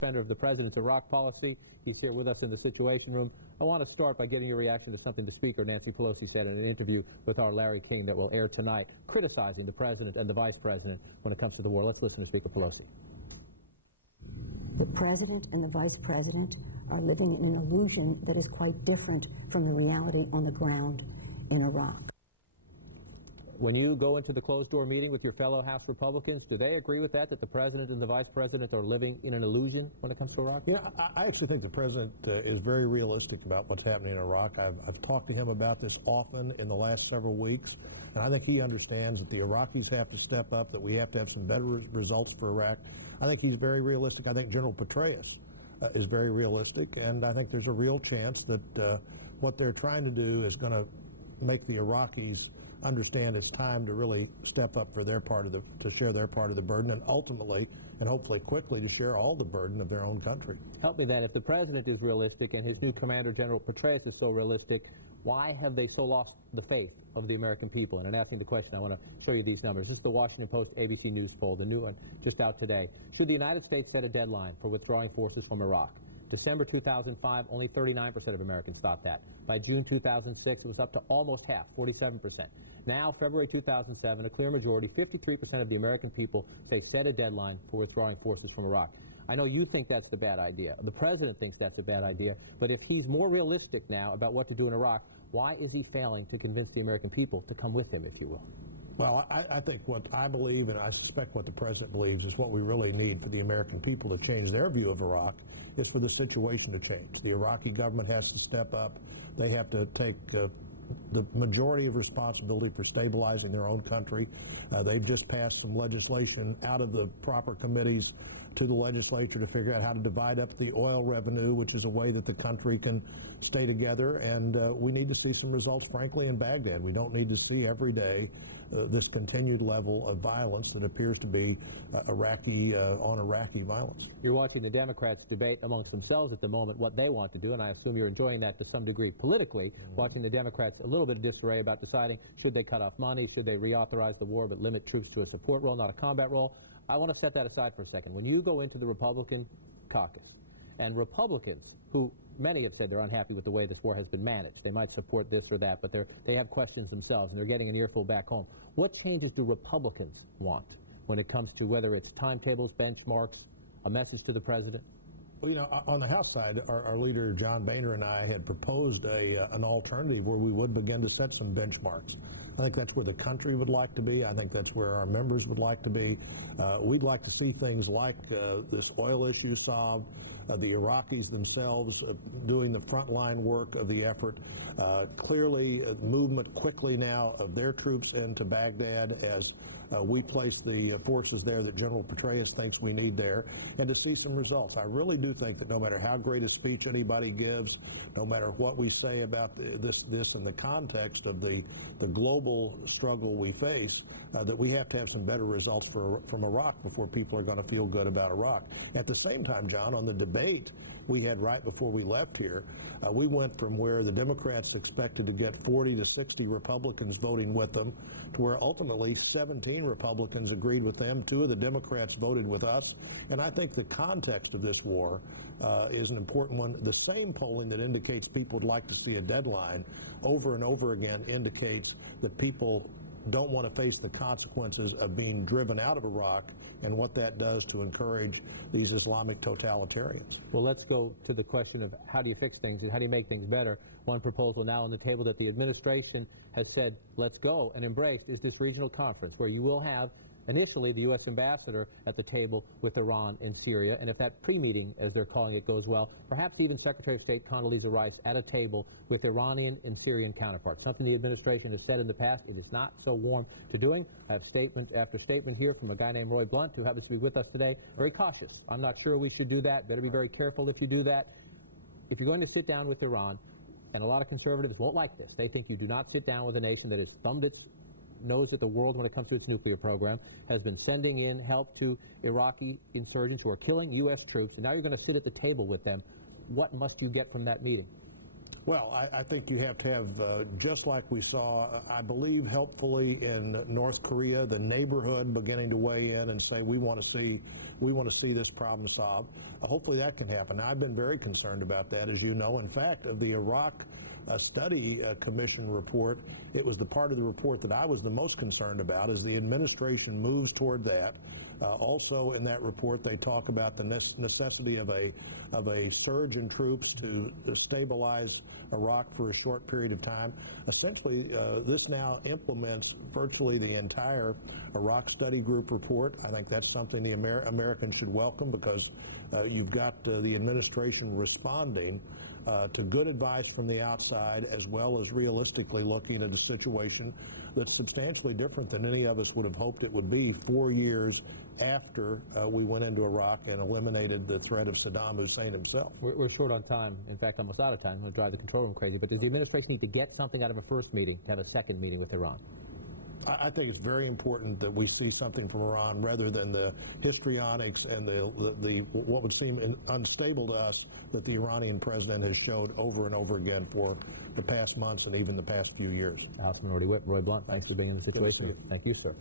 Defender of the President's Iraq policy. He's here with us in the Situation Room. I want to start by getting your reaction to something the Speaker, Nancy Pelosi, said in an interview with our Larry King that will air tonight, criticizing the President and the Vice President when it comes to the war. Let's listen to Speaker Pelosi. The President and the Vice President are living in an illusion that is quite different from the reality on the ground in Iraq. When you go into the closed-door meeting with your fellow House Republicans, do they agree with that the President and the Vice President are living in an illusion when it comes to Iraq? Yeah, I actually think the President is very realistic about what's happening in Iraq. I've talked to him about this often in the last several weeks, and I think he understands that the Iraqis have to step up, that we have to have some better results for Iraq. I think he's very realistic. I think General Petraeus is very realistic, and I think there's a real chance that what they're trying to do is going to make the Iraqis understand it's time to really step up for their part of to share their part of the burden, and ultimately and hopefully quickly to share all the burden of their own country. Help me then, if the President is realistic and his new commander, General Petraeus, is so realistic, why have they so lost the faith of the American people? And in asking the question, I want to show you these numbers. This is the Washington Post ABC News poll, the new one just out today. Should the United States set a deadline for withdrawing forces from Iraq? December 2005, only 39% of Americans thought that. By June 2006, it was up to almost half, 47%. Now, February 2007, a clear majority, 53% of the American people say set a deadline for withdrawing forces from Iraq. I know you think that's a bad idea. The President thinks that's a bad idea. But if he's more realistic now about what to do in Iraq, why is he failing to convince the American people to come with him, if you will? Well, I think what I believe, and I suspect what the President believes, is what we really need for the American people to change their view of Iraq is for the situation to change. The Iraqi government has to step up. They have to take the majority of responsibility for stabilizing their own country. They've just passed some legislation out of the proper committees to the legislature to figure out how to divide up the oil revenue, which is a way that the country can stay together. And we need to see some results, frankly, in Baghdad. We don't need to see every day this continued level of violence that appears to be Iraqi violence. You're watching the Democrats debate amongst themselves at the moment what they want to do, and I assume you're enjoying that to some degree politically, watching the Democrats a little bit of disarray about deciding should they cut off money, should they reauthorize the war but limit troops to a support role, not a combat role. I want to set that aside for a second. When you go into the Republican caucus, and Republicans, who many have said they're unhappy with the way this war has been managed, they might support this or that, but they have questions themselves, and they're getting an earful back home. What changes do Republicans want when it comes to whether it's timetables, benchmarks, a message to the President? Well, you know, on the House side, our leader, John Boehner, and I had proposed an alternative where we would begin to set some benchmarks. I think that's where the country would like to be. I think that's where our members would like to be. We'd like to see things like this oil issue solved, the Iraqis themselves doing the frontline work of the effort, clearly movement quickly now of their troops into Baghdad as we place the forces there that General Petraeus thinks we need there, and to see some results. I really do think that no matter how great a speech anybody gives, no matter what we say about this in the context of the global struggle we face, that we have to have some better results from Iraq before people are going to feel good about Iraq. At the same time, John, on the debate we had right before we left here, we went from where the Democrats expected to get 40 to 60 Republicans voting with them to where ultimately 17 Republicans agreed with them. 2 of the Democrats voted with us. And I think the context of this war is an important one. The same polling that indicates people would like to see a deadline over and over again indicates that people don't want to face the consequences of being driven out of Iraq and what that does to encourage these Islamic totalitarians. Well, let's go to the question of how do you fix things and how do you make things better. One proposal now on the table that the administration has said, let's go and embrace, is this regional conference where you will have initially the U.S. ambassador at the table with Iran and Syria, and if that pre-meeting, as they're calling it, goes well, perhaps even Secretary of State Condoleezza Rice at a table with Iranian and Syrian counterparts, something the administration has said in the past it is not so warm to doing. I have statement after statement here from a guy named Roy Blunt, who happens to be with us today, very cautious. I'm not sure we should do that. Better be very careful if you do that. If you're going to sit down with Iran, and a lot of conservatives won't like this. They think you do not sit down with a nation that has thumbed its nose at the world when it comes to its nuclear program, has been sending in help to Iraqi insurgents who are killing U.S. troops, and now you're going to sit at the table with them. What must you get from that meeting? Well, I think you have to have, just like we saw, I believe, helpfully in North Korea, the neighborhood beginning to weigh in and say we want to see we want to see this problem solved. Hopefully that can happen. Now, I've been very concerned about that, as you know. In fact, of the Iraq Study Commission report, it was the part of the report that I was the most concerned about as the administration moves toward that. Also in that report, they talk about the necessity of a surge in troops to stabilize Iraq for a short period of time. Essentially, this now implements virtually the entire Iraq Study Group report. I think that's something the Americans should welcome, because you've got the administration responding to good advice from the outside, as well as realistically looking at a situation that's substantially different than any of us would have hoped it would be 4 years after we went into Iraq and eliminated the threat of Saddam Hussein himself. We're short on time. In fact, almost out of time. I'm going to drive the control room crazy. But does the administration need to get something out of a first meeting to have a second meeting with Iran? I think it's very important that we see something from Iran rather than the histrionics and the what would seem unstable to us that the Iranian president has showed over and over again for the past months and even the past few years. House Minority Whip Roy Blunt, thanks for being in the situation. Good to see you. Thank you, sir.